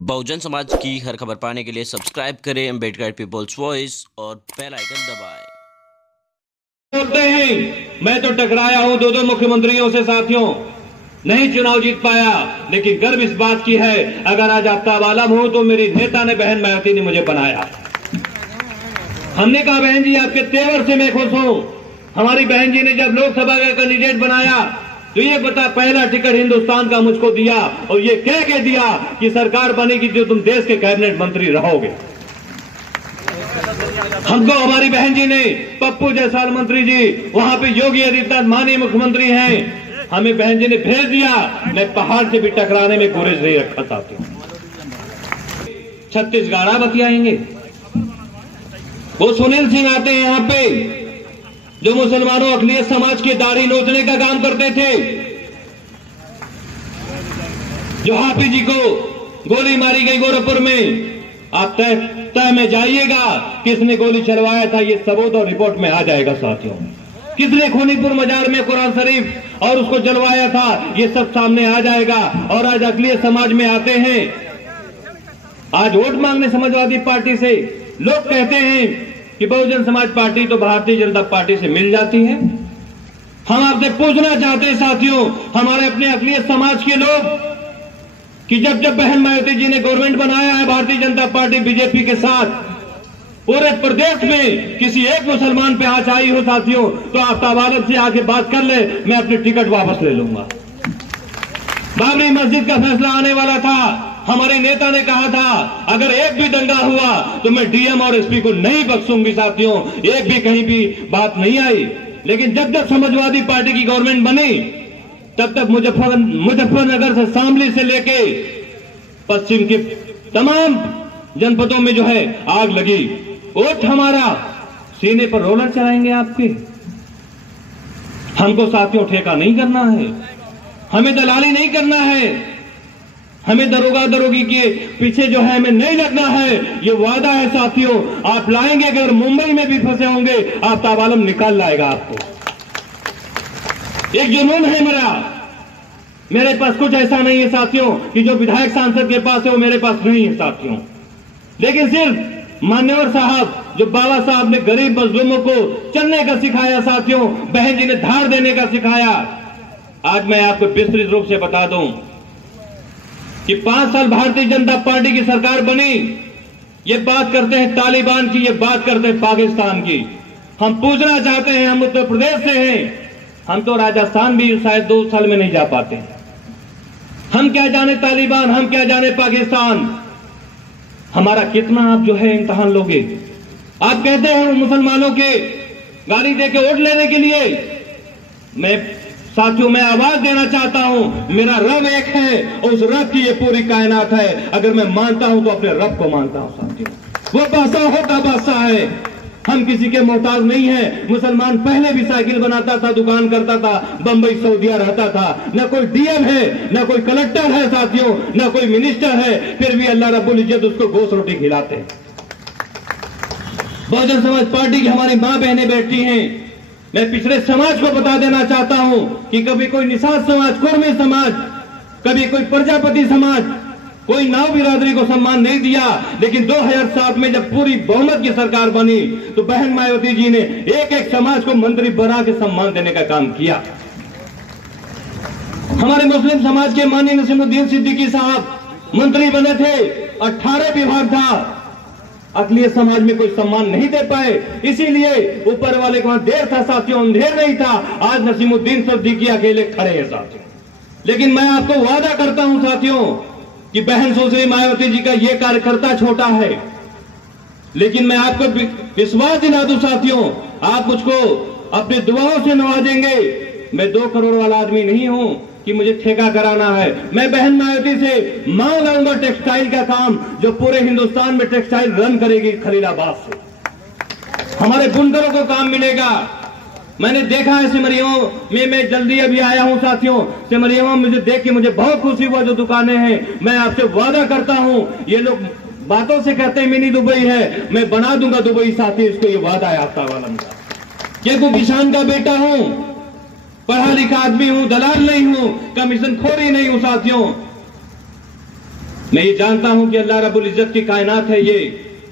बहुजन समाज की हर खबर पाने के लिए सब्सक्राइब करें अम्बेडकर पीपल्स वॉइस और बेल आइकन दबाएं। बोलते हैं मैं तो टकराया हूं दो मुख्यमंत्रियों से साथियों, नहीं चुनाव जीत पाया, लेकिन गर्व इस बात की है अगर आज आफ्ताब आलम हूं तो मेरी नेता ने बहन मायावती ने मुझे बनाया। हमने कहा बहन जी आपके तेवर से मैं खुश हूं। हमारी बहन जी ने जब लोकसभा का कैंडिडेट बनाया तो ये बता पहला टिकट हिंदुस्तान का मुझको दिया और ये कह के दिया कि सरकार बनेगी जो तुम देश के कैबिनेट मंत्री रहोगे। हमको हमारी बहन जी ने पप्पू जायसवाल मंत्री जी, वहां पे योगी आदित्यनाथ माननीय मुख्यमंत्री हैं, हमें बहन जी ने भेज दिया। मैं पहाड़ से भी टकराने में गुरेज नहीं रखा चाहती हूं। छत्तीसगढ़ बतियाएंगे। वो सुनील सिंह आते हैं यहां पे जो मुसलमानों अखिलेश समाज की दाढ़ी नोचने का काम करते थे, जो हाफिज जी को गोली मारी गई गोरखपुर में। आप तय में जाइएगा किसने गोली चलवाया था, ये सबूत और रिपोर्ट में आ जाएगा साथियों। किसने खूनीपुर मजार में कुरान शरीफ और उसको जलवाया था, ये सब सामने आ जाएगा। और आज अखिलेश समाज में आते हैं, आज वोट मांगने समाजवादी पार्टी से। लोग कहते हैं कि बहुजन समाज पार्टी तो भारतीय जनता पार्टी से मिल जाती है। हम आपसे पूछना चाहते हैं साथियों, हमारे अपने अखिलेश समाज के लोग, कि जब जब बहन मायावती जी ने गवर्नमेंट बनाया है भारतीय जनता पार्टी बीजेपी के साथ, पूरे प्रदेश में किसी एक मुसलमान पे आंच आई हो साथियों तो आफ्ताब आलम से आके बात कर ले, मैं अपनी टिकट वापस ले लूंगा। बाबरी मस्जिद का फैसला आने वाला था, हमारे नेता ने कहा था अगर एक भी दंगा हुआ तो मैं डीएम और एसपी को नहीं बख्शूंगी साथियों। एक भी कहीं भी बात नहीं आई, लेकिन जब जब समाजवादी पार्टी की गवर्नमेंट बनी तब तक मुजफ्फरनगर से शामली से लेके पश्चिम के तमाम जनपदों में जो है आग लगी। वोट हमारा, सीने पर रोलर चलाएंगे आपके। हमको साथियों ठेका नहीं करना है, हमें दलाली नहीं करना है, हमें दरोगा दरोगी के पीछे जो है हमें नहीं लगना है। ये वादा है साथियों, आप लाएंगे। अगर मुंबई में भी फंसे होंगे आफ्ताब आलम निकाल लाएगा आपको। एक जुनून है मेरे पास कुछ ऐसा नहीं है साथियों कि जो विधायक सांसद के पास है वो मेरे पास नहीं है साथियों। लेकिन सिर्फ मान्यवर साहब, जो बाबा साहब ने गरीब मजलूमों को चलने का सिखाया साथियों, बहन जी ने धार देने का सिखाया। आज मैं आपको विस्तृत रूप से बता दूं कि 5 साल भारतीय जनता पार्टी की सरकार बनी। ये बात करते हैं तालिबान की, ये बात करते हैं पाकिस्तान की। हम पूछना चाहते हैं, हम उत्तर प्रदेश से हैं, हम तो राजस्थान भी शायद 2 साल में नहीं जा पाते। हम क्या जाने तालिबान, हम क्या जाने पाकिस्तान। हमारा कितना आप जो है इम्तहान लोगे। आप कहते हैं मुसलमानों के गाली दे के वोट लेने के लिए। मैं साथियों मैं आवाज देना चाहता हूं, मेरा रब एक है और उस रब की ये पूरी कायनात है। अगर मैं मानता हूं तो अपने रब को मानता हूं साथियों। वो बादशाह होता बादशाह है, हम किसी के मोहताज नहीं है। मुसलमान पहले भी साइकिल बनाता था, दुकान करता था, बंबई सऊदिया रहता था। न कोई डीएम है, न कोई कलेक्टर है साथियों, न कोई मिनिस्टर है, फिर भी अल्लाह रब्बुल इज्जत उसको गोश्त रोटी खिलाते हैं। बहुजन समाज पार्टी की हमारी मां बहनें बैठी हैं। मैं पिछड़े समाज को बता देना चाहता हूं कि कभी कोई निषाद समाज, कुर्मी समाज, कभी कोई प्रजापति समाज, कोई नाव बिरादरी को सम्मान नहीं दिया। लेकिन 2007 में जब पूरी बहुमत की सरकार बनी तो बहन मायावती जी ने एक एक समाज को मंत्री बना के सम्मान देने का काम किया। हमारे मुस्लिम समाज के माननीय नसीमुद्दीन सिद्दीकी साहब मंत्री बने थे, 18 विभाग था। अखिलेश समाज में कोई सम्मान नहीं दे पाए, इसीलिए ऊपर वाले को वहां देर था साथियों, अंधेर नहीं था। आज नसीमुद्दीन सिद्दीकी अकेले खड़े हैं साथियों। लेकिन मैं आपको वादा करता हूं साथियों कि बहन सुश्री मायावती जी का ये कार्यकर्ता छोटा है, लेकिन मैं आपको विश्वास दिला दूं साथियों, आप मुझको अपनी दुआओं से नवाजेंगे। मैं 2 करोड़ वाला आदमी नहीं हूं कि मुझे ठेका कराना है। मैं बहन मायावती से मांग लाऊंगा टेक्सटाइल का काम, जो पूरे हिंदुस्तान में टेक्सटाइल रन करेगी खलीलाबाद से। हमारे बुनकरों को काम मिलेगा। मैंने देखा है सिमरिया में, मैं जल्दी अभी आया हूं साथियों। सिमरिया में मुझे देख के मुझे बहुत खुशी हुआ। जो दुकानें हैं, मैं आपसे वादा करता हूं, ये लोग बातों से कहते हैं मिनी दुबई है, मैं बना दूंगा दुबई साथी। इसको ये वादा है आफ्ताब आलम का। ये कोई किसान का बेटा हूं, पढ़ा लिखा आदमी हूं, दलाल नहीं हूं, कमीशन खोरी नहीं हूं साथियों। मैं ये जानता हूं कि अल्लाह रब्बुल इज्जत की कायनात है ये।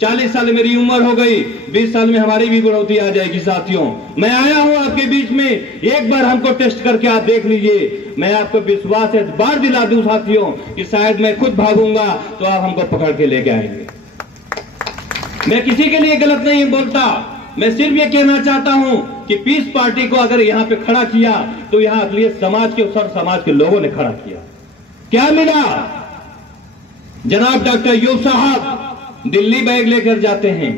40 साल मेरी उम्र हो गई, 20 साल में हमारी भी बढ़ोतरी आ जाएगी साथियों। मैं आया हूं आपके बीच में, एक बार हमको टेस्ट करके आप देख लीजिए। मैं आपको विश्वास एतबार दिला दूं साथियों कि शायद मैं खुद भागूंगा तो आप हमको पकड़ के लेके आएंगे। मैं किसी के लिए गलत नहीं बोलता, मैं सिर्फ ये कहना चाहता हूं कि पीस पार्टी को अगर यहां पे खड़ा किया तो यहां अखिलेश समाज के सर समाज के लोगों ने खड़ा किया। क्या मिला? जनाब डॉक्टर यूब साहब दिल्ली बैग लेकर जाते हैं,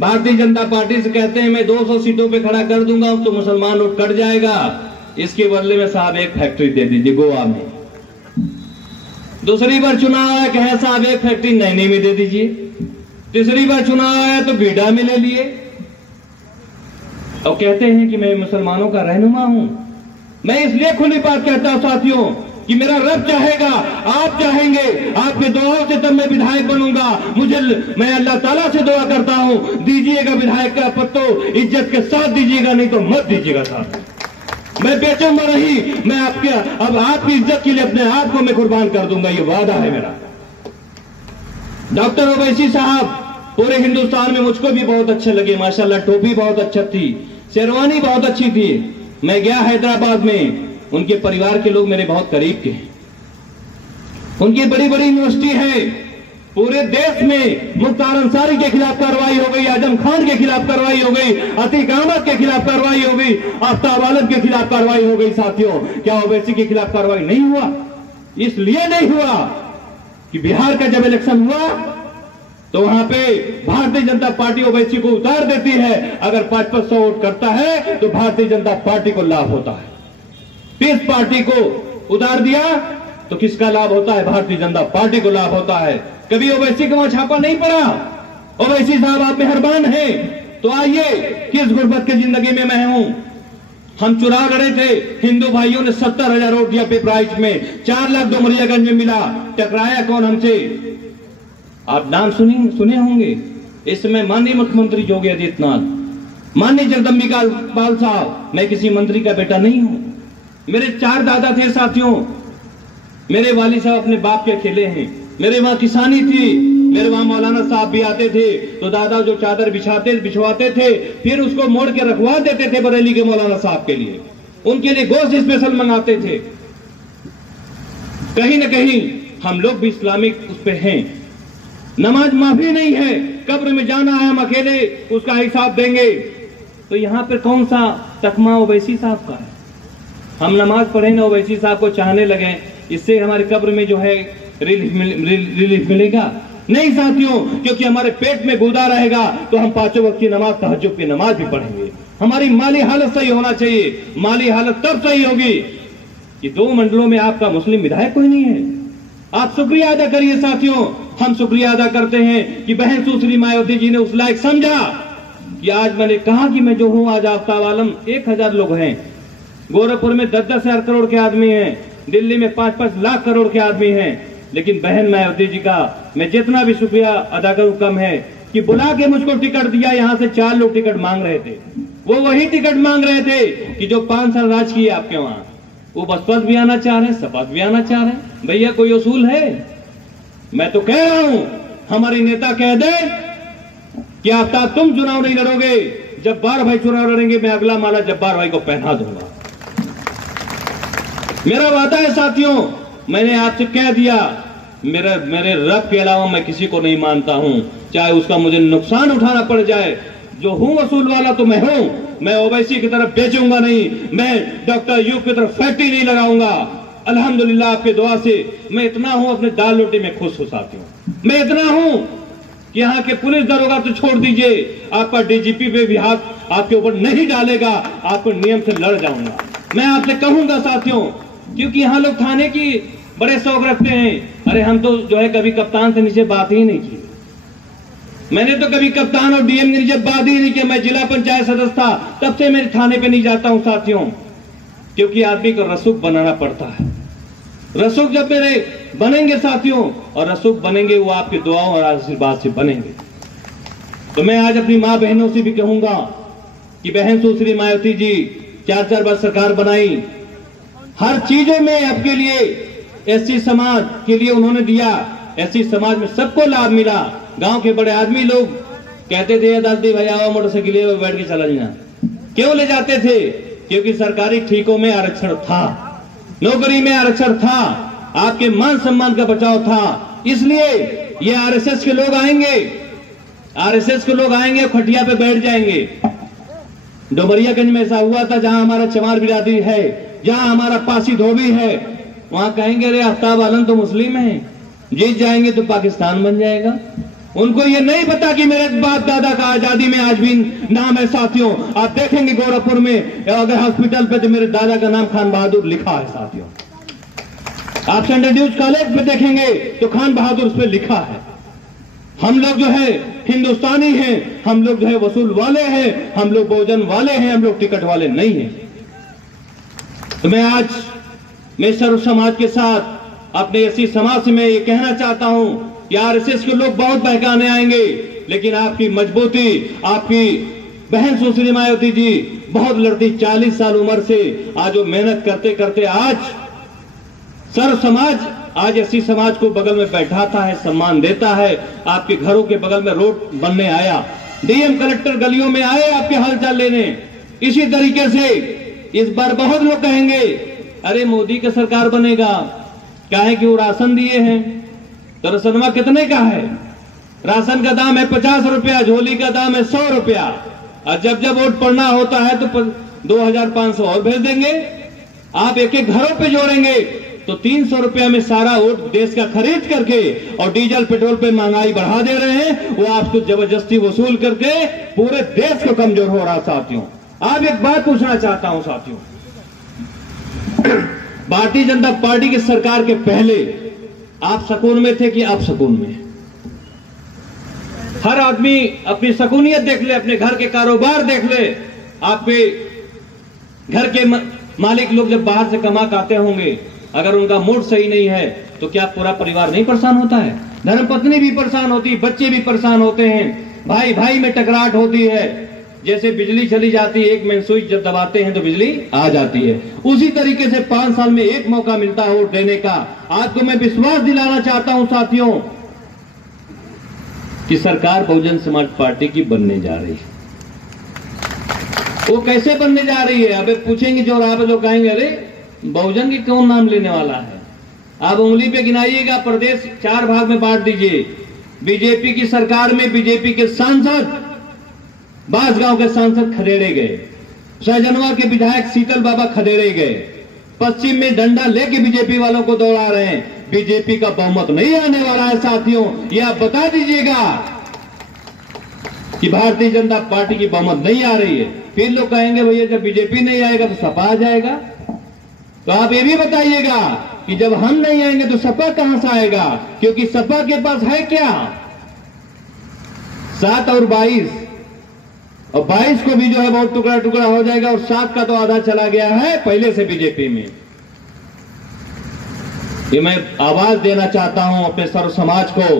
भारतीय जनता पार्टी से कहते हैं मैं 200 सीटों पे खड़ा कर दूंगा तो मुसलमान वोट कट जाएगा, इसके बदले में साहब एक फैक्ट्री दे दीजिए गोवा में। दूसरी बार चुनाव आया, कहे साहब एक फैक्ट्री नैनी में दे दीजिए। तीसरी बार चुनाव आया तो बीडा में ले लिए और कहते हैं कि मैं मुसलमानों का रहनुमा हूं। मैं इसलिए खुली बात कहता हूं साथियों कि मेरा रब चाहेगा, आप चाहेंगे, आपके दुआओं से तब मैं विधायक बनूंगा। मैं अल्लाह ताला से दुआ करता हूं, दीजिएगा विधायक का पद तो इज्जत के साथ दीजिएगा, नहीं तो मत दीजिएगा साहब। मैं बेचूंगा नहीं, मैं आपकी इज्जत के लिए अपने आप को मैं कुर्बान कर दूंगा, ये वादा है मेरा। डॉक्टर ओवैसी साहब पूरे हिंदुस्तान में मुझको भी बहुत अच्छे लगे माशाल्लाह, टोपी बहुत अच्छा थी, शेरवानी बहुत अच्छी थी। मैं गया हैदराबाद में, उनके परिवार के लोग मेरे बहुत करीब के हैं, उनकी बड़ी बड़ी यूनिवर्सिटी है। पूरे देश में मुख्तार अंसारी के खिलाफ कार्रवाई हो गई, आजम खान के खिलाफ कार्रवाई हो गई, अतीक अहमद के खिलाफ कार्रवाई हो गई, आफ्ताब आलम के खिलाफ कार्रवाई हो गई साथियों। क्या ओवैसी के खिलाफ कार्रवाई नहीं हुआ? इसलिए नहीं हुआ कि बिहार का जब इलेक्शन हुआ तो वहां पे भारतीय जनता पार्टी ओवैसी को उतार देती है। अगर 500 वोट करता है तो भारतीय जनता पार्टी को लाभ होता है। पीस पार्टी को उतार दिया तो किसका लाभ होता है? भारतीय जनता पार्टी को लाभ होता है। कभी ओवैसी का वहां छापा नहीं पड़ा। ओवैसी साहब आप मेहरबान हैं तो आइए, किस गुर्बत की जिंदगी में मैं हूं। हम चुनाव लड़े थे, हिंदू भाइयों ने 70,000 वोट दिया पेपराइच में, 4 लाख डुमरियागंज में मिला। टकराया कौन हमसे? आप नाम सुने होंगे। इस समय माननीय मुख्यमंत्री योगी आदित्यनाथ, माननीय जगदम्बिका पाल साहब। मैं किसी मंत्री का बेटा नहीं हूं। मेरे 4 दादा थे साथियों। मेरे वाली साहब अपने बाप के अकेले हैं। मेरे वहां किसानी थी, मेरे वहां मौलाना साहब भी आते थे तो दादा जो चादर बिछवाते थे फिर उसको मोड़ के रखवा देते थे बरेली के मौलाना साहब के लिए, उनके लिए गोश्त स्पेशल मंगाते थे। कहीं ना कहीं हम लोग भी इस्लामिक उस पे हैं। नमाज माफी नहीं है, कब्र में जाना है हम अकेले, उसका हिसाब देंगे। तो यहां पर कौन सा तकमा ओवैसी साहब का है? हम नमाज पढ़े ना ओवैसी साहब को चाहने लगे, इससे हमारे कब्र में जो है रिलीफ मिलेगा? नहीं साथियों, क्योंकि हमारे पेट में गुदा रहेगा तो हम 5 वक्त की नमाज, तहज्जुद की नमाज भी पढ़ेंगे। हमारी माली हालत सही होना चाहिए। माली हालत तब सही होगी कि 2 मंडलों में आपका मुस्लिम विधायक कोई नहीं है। आप शुक्रिया अदा करिए साथियों। हम शुक्रिया अदा करते हैं कि बहन सुश्री मायावती जी ने उस लायक समझा कि आज मैंने कहा कि मैं जो हूं, आज आफ्ताब आलम 1000 लोग हैं, गोरखपुर में 10-10 हजार करोड़ के आदमी हैं, दिल्ली में 5-5 लाख करोड़ के आदमी हैं। लेकिन बहन मायावती जी का मैं जितना भी शुक्रिया अदा करूं कम है कि बुला के मुझको टिकट दिया। यहां से 4 लोग टिकट मांग रहे थे, वो वही टिकट मांग रहे थे कि जो 5 साल राज किए आपके वहां। वो बसपा भी आना चाह रहे हैं, सपा भी आना चाह रहे हैं। भैया कोई उसूल है? मैं तो कह रहा हूं, हमारे नेता कह दे कि आफ्ताब तुम चुनाव नहीं लड़ोगे, जब्बार भाई चुनाव लड़ेंगे, मैं अगला माला जब्बार भाई को पहना दूंगा। मेरा वादा है साथियों, मैंने आपसे कह दिया, मेरे रब के अलावा मैं किसी को नहीं मानता हूं, चाहे उसका मुझे नुकसान उठाना पड़ जाए। जो हूं वसूल वाला तो मैं हूं। मैं ओवैसी की तरफ बेचूंगा नहीं, मैं डॉक्टर यूब की तरफ फैक्ट्री नहीं लगाऊंगा। अल्हम्दुलिल्लाह आपके दुआ से मैं इतना हूं, अपने दाल रोटी में खुश हो साथियों। मैं इतना हूं कि यहाँ के पुलिस दरोगा तो छोड़ दीजिए, आपका डीजीपी पे भी हाथ आपके ऊपर नहीं डालेगा, आपको नियम से लड़ जाऊंगा। मैं आपसे कहूंगा साथियों, क्योंकि यहाँ लोग थाने की बड़े शौक रखते हैं। अरे हम तो जो है कभी कप्तान से नीचे बात ही नहीं की। मैंने तो कभी कप्तान और डीएम के नीचे बात ही नहीं की। मैं जिला पंचायत सदस्य था, तब से मैं थाने पे नहीं जाता हूं साथियों, क्योंकि आदमी को रसूख बनाना पड़ता है। रसूख जब मेरे बनेंगे साथियों, और रसूख बनेंगे वो आपकी दुआओं और आशीर्वाद से बनेंगे। तो मैं आज अपनी माँ बहनों से भी कहूंगा कि बहन सुश्री मायावती जी 4-4 बार सरकार बनाई, हर चीजों में आपके लिए एससी समाज के लिए उन्होंने दिया। एससी समाज में सबको लाभ मिला। गांव के बड़े आदमी लोग कहते थे अदालती भाई आओ मोटरसाइकिल में बैठ के चला जाना, क्यों ले जाते थे? क्योंकि सरकारी ठीकों में आरक्षण था, नौकरी में आरक्षण था, आपके मान सम्मान का बचाव था। इसलिए ये आरएसएस के लोग आएंगे, आरएसएस के लोग आएंगे, खटिया पे बैठ जाएंगे। डोमरियागंज में ऐसा हुआ था, जहां हमारा चमार बिरादरी है, जहां हमारा पासी धोबी है, वहां कहेंगे अरे आफ्ताब आलम तो मुस्लिम है, जीत जाएंगे तो पाकिस्तान बन जाएगा। उनको ये नहीं पता कि मेरे बाप दादा का आजादी में आज भी नाम है। साथियों आप देखेंगे गोरखपुर में अगर हॉस्पिटल पे तो मेरे दादा का नाम खान बहादुर लिखा है। साथियों आप सेंट्रल ड्यूज कॉलेज पे देखेंगे तो खान बहादुर उस पर लिखा है। हम लोग जो है हिंदुस्तानी हैं, हम लोग जो है वसूल वाले हैं, हम लोग भोजन वाले हैं, हम लोग टिकट वाले नहीं हैं। तो मैं सर्व समाज के साथ अपने एससी समाज से मैं ये कहना चाहता हूं कि आरएसएस के लोग बहुत बहकाने आएंगे, लेकिन आपकी मजबूती, आपकी बहन सुश्री मायावती जी बहुत लड़ती, 40 साल उम्र से आज वो मेहनत करते करते आज सर्व समाज आज एससी समाज को बगल में बैठाता है, सम्मान देता है। आपके घरों के बगल में रोड बनने आया, डीएम कलेक्टर गलियों में आए आपके हालचाल लेने। इसी तरीके से इस बार बहुत लोग कहेंगे अरे मोदी का सरकार बनेगा, क्या है कि वो राशन दिए हैं, तो राशनवा कितने का है? राशन का दाम है 50 रुपया, झोली का दाम है 100 रुपया, और जब जब वोट पड़ना होता है तो 2500 और भेज देंगे। आप एक एक घरों पे जोड़ेंगे तो 300 रुपया में सारा वोट देश का खरीद करके और डीजल पेट्रोल पे महंगाई बढ़ा दे रहे हैं, वो आपको जबरदस्ती वसूल करके पूरे देश को कमजोर हो रहा। साथियों आप एक बात पूछना चाहता हूं साथियों, भारतीय जनता पार्टी की सरकार के पहले आप सुकून में थे कि आप सुकून में? हर आदमी अपनी सुकूनियत देख ले, अपने घर के कारोबार देख ले। आपके घर के मालिक लोग जब बाहर से कमा के आते होंगे, अगर उनका मूड सही नहीं है तो क्या पूरा परिवार नहीं परेशान होता है? धर्मपत्नी भी परेशान होती है, बच्चे भी परेशान होते हैं, भाई भाई में टकराहट होती है। जैसे बिजली चली जाती है, एक मेन स्विच जब दबाते हैं तो बिजली आ जाती है, उसी तरीके से 5 साल में एक मौका मिलता है वोट देने का। आपको मैं विश्वास दिलाना चाहता हूं साथियों कि सरकार बहुजन समाज पार्टी की बनने जा रही है। वो कैसे बनने जा रही है? अब पूछेंगे जो आप लोग कहेंगे अरे बहुजन की कौन नाम लेने वाला है? आप उंगली पे गिनाइएगा, प्रदेश 4 भाग में बांट दीजिए। बीजेपी की सरकार में बीजेपी के सांसद, बांसगांव के सांसद खदेड़े गए, सहजनवा के विधायक शीतल बाबा खदेड़े गए, पश्चिम में डंडा लेके बीजेपी वालों को दौड़ा रहे हैं। बीजेपी का बहुमत नहीं आने वाला है साथियों, ये आप बता दीजिएगा कि भारतीय जनता पार्टी की बहुमत नहीं आ रही है। फिर लोग कहेंगे भैया जब बीजेपी नहीं आएगा तो सपा आ जाएगा। तो आप ये भी बताइएगा कि जब हम नहीं आएंगे तो सपा कहां से आएगा? क्योंकि सपा के पास है क्या? 7 और 22, और 22 को भी जो है बहुत टुकड़ा टुकड़ा हो जाएगा, और 7 का तो आधा चला गया है पहले से बीजेपी में। ये मैं आवाज देना चाहता हूं अपने सर्व समाज को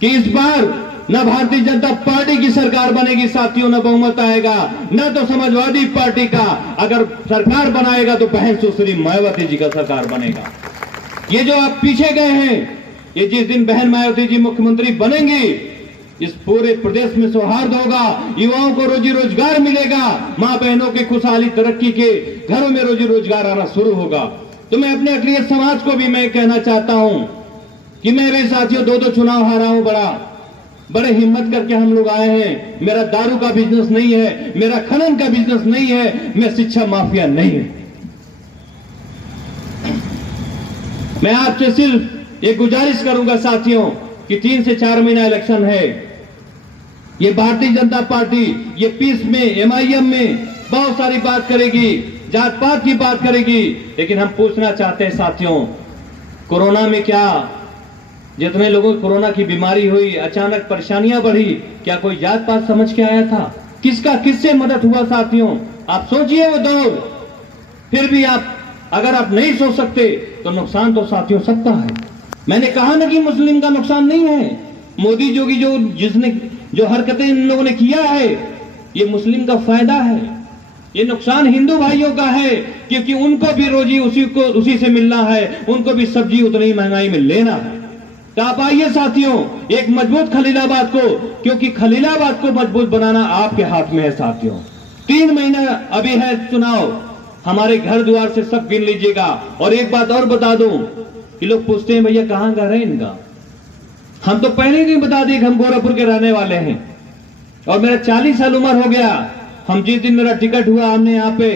कि इस बार न भारतीय जनता पार्टी की सरकार बनेगी साथियों, न बहुमत आएगा, न तो समाजवादी पार्टी का। अगर सरकार बनाएगा तो बहन सुश्री मायावती जी का सरकार बनेगा। ये जो आप पीछे गए हैं, ये जिस दिन बहन मायावती जी मुख्यमंत्री बनेंगी, इस पूरे प्रदेश में सौहार्द होगा, युवाओं को रोजी रोजगार मिलेगा, मां बहनों की खुशहाली तरक्की के घरों में रोजी रोजगार आना शुरू होगा। तो मैं अपने अखिलेश समाज को भी मैं कहना चाहता हूं कि मैं भी साथियों 2 चुनाव हारा हूं, बड़े हिम्मत करके हम लोग आए हैं। मेरा दारू का बिजनेस नहीं है, मेरा खनन का बिजनेस नहीं है, मैं शिक्षा माफिया नहीं है। मैं आपसे सिर्फ एक गुजारिश करूंगा साथियों कि 3 से 4 महीना इलेक्शन है। ये भारतीय जनता पार्टी ये पीस में, एमआईएम में बहुत सारी बात करेगी, जात पात की बात करेगी, लेकिन हम पूछना चाहते हैं साथियों, कोरोना में क्या जितने लोगों को कोरोना की बीमारी हुई, अचानक परेशानियां बढ़ी, क्या कोई जात पात समझ के आया था? किसका किससे मदद हुआ साथियों? आप सोचिए वो दौर। फिर भी आप अगर आप नहीं सोच सकते तो नुकसान तो साथियों सबका है। मैंने कहा ना कि मुस्लिम का नुकसान नहीं है। मोदी जोगी जिसने जो हरकतें इन लोगों ने किया है, ये मुस्लिम का फायदा है, ये नुकसान हिंदू भाइयों का है, क्योंकि उनको भी रोजी उसी से मिलना है, उनको भी सब्जी उतनी महंगाई में लेना है। तो आप आइए साथियों, एक मजबूत खलीलाबाद को, क्योंकि खलीलाबाद को मजबूत बनाना आपके हाथ में है साथियों। 3 महीना अभी है चुनाव, हमारे घर द्वार से सब गिन लीजिएगा। और एक बात और बता दूं कि लोग पूछते हैं भैया कहां घर है इनका, हम तो पहले ही बता दिए कि हम गोरखपुर के रहने वाले हैं। और मेरा 40 साल उम्र हो गया, हम जिस दिन मेरा टिकट हुआ हमने यहाँ पे